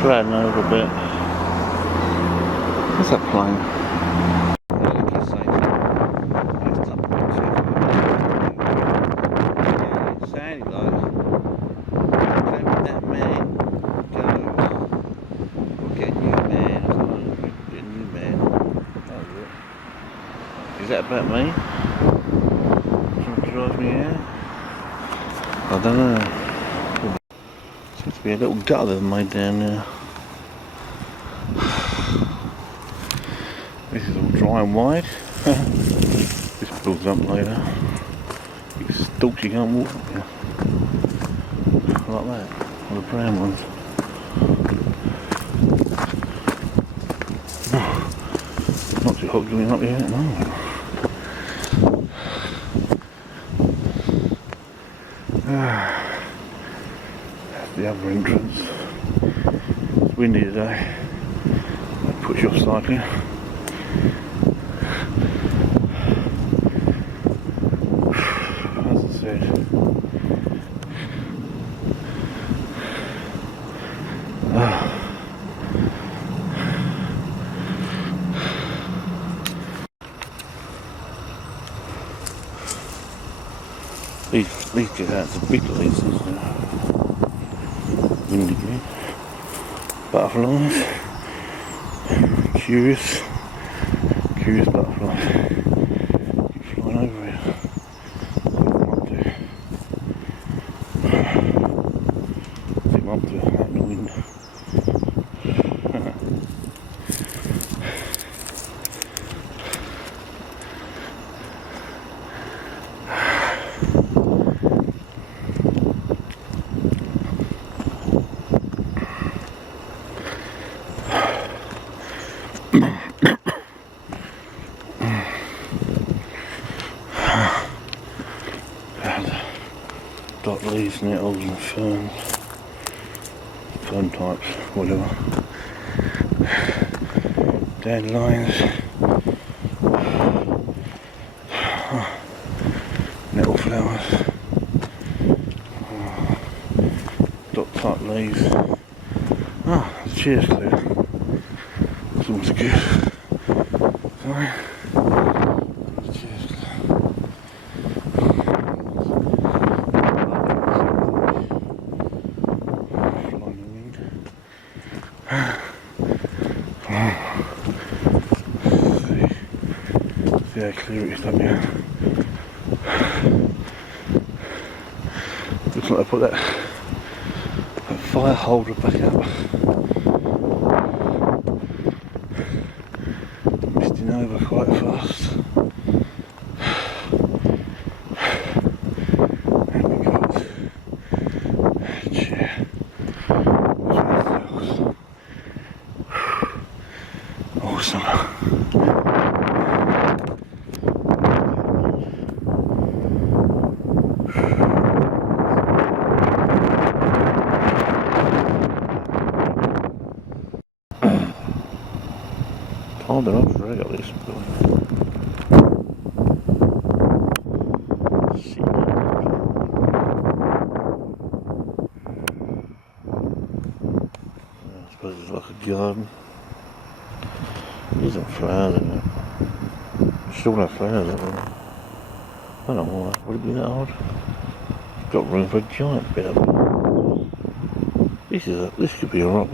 Flatten over a bit. What's that plane? Sounded like that man goes, we'll get you a man, or something, get a new man. That was it. Is that about me? Trying to drive me out? I don't know. Seems to be a little gutter they've made down there. This is all dry and wide. This builds up later. It's stalks you can't walk up here. Like that. Or the brown ones. Not too hot going up here at the moment. That's the other entrance. It's windy today. That puts you off cycling. As I said, these get out to big leases now. Windy again. Butterflies. Curious butterflies. Keep flying over here. Take them up to out in the wind. Dot leaves, nettles and ferns. Fern types, whatever. Dandelions. Nettle flowers. Dot type leaves. Ah, the chair's clear. That's always good. Sorry. See how clear it is up here. Looks like I put that fire holder back up. Misting over quite fast. And we got a chair. Awesome. Hold it up, right at least. See that? I suppose it's like a garden. There's some flowers in it. Still no flowers in it. I don't know why. Would it be that hard? It's got room for a giant bit of it. This could be a right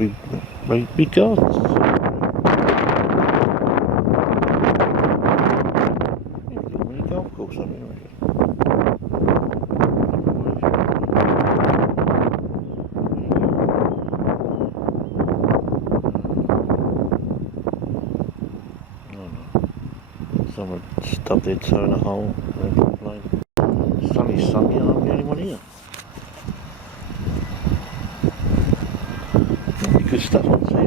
big garden. Golf course, I mean. Someone stubbed their toe in a hole. Sunny Sunday, and I'm the only one here. Good stuff on TV.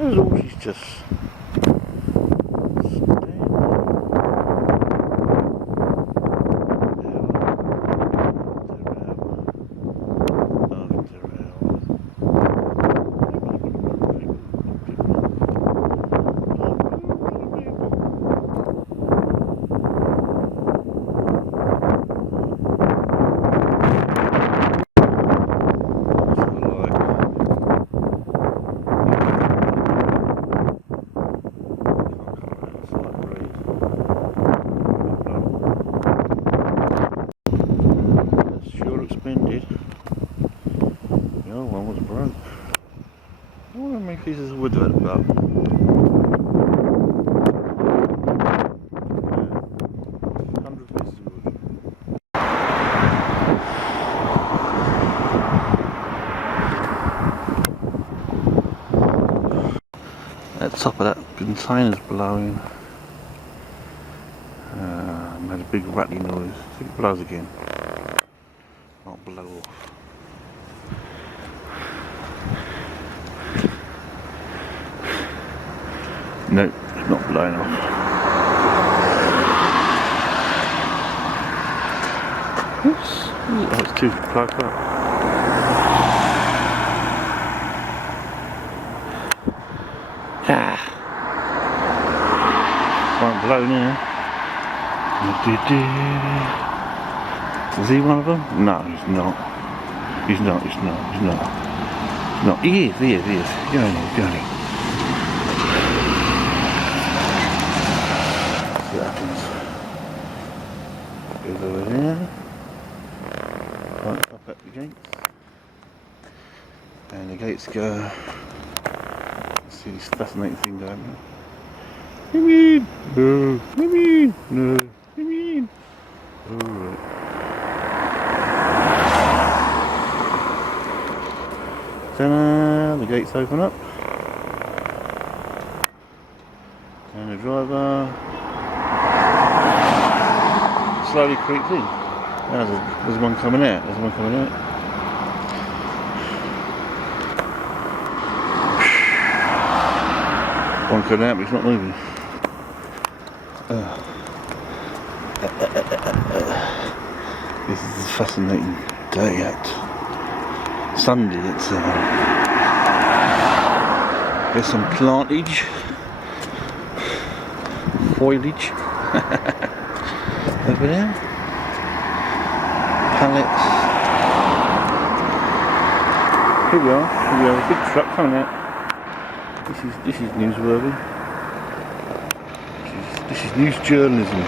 Those horses just suspended. The other one was broke. I wonder how many pieces of wood that about. 100 pieces of wood. At the top of that container's blowing. Made a big rattling noise. See if it blows again. Not blow off. Nope, it's not blowing off. Oops. Oh, it's too plugged up. Won't blow now. Is he one of them? No, he's not. He's not. No, he is. Go on. See what happens. Goes over there. Right up at the gates. And the gates go. See this fascinating thing going on. Come in! No! Come in! No! Come in! Alright. Ta-da! The gates open up. And the driver slowly creeps in. There's one coming out. One coming out, but he's not moving. This is a fascinating day at Sunday. There's some plantage, foliage over there, pallets. Here we are. We have a big truck coming out. This is newsworthy. This is news journalism.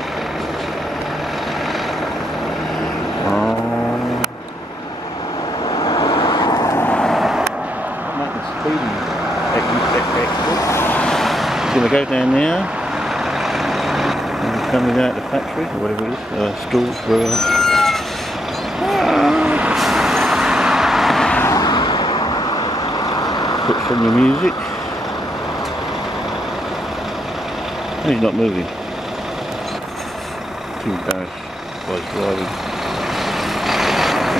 He's going to go down there and coming out the factory or whatever it is, stores for put some new music. And he's not moving. Too embarrassed by his driving.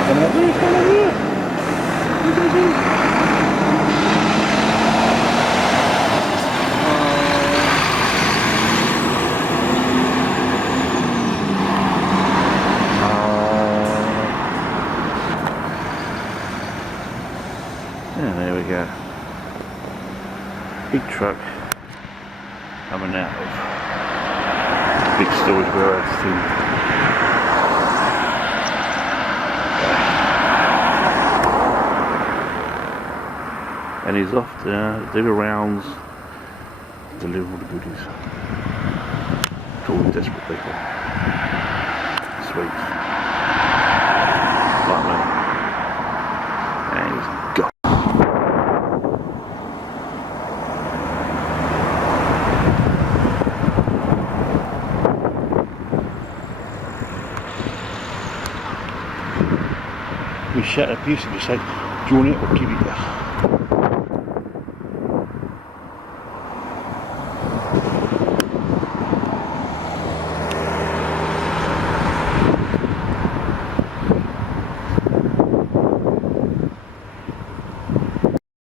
Come out here! And there we go. Big truck coming out of big storage warehouse thing. And he's off to do the rounds, deliver all the goodies to all the desperate people. Sweet. Like me. And he's gone. We shut up, used to say, do you want it or give it?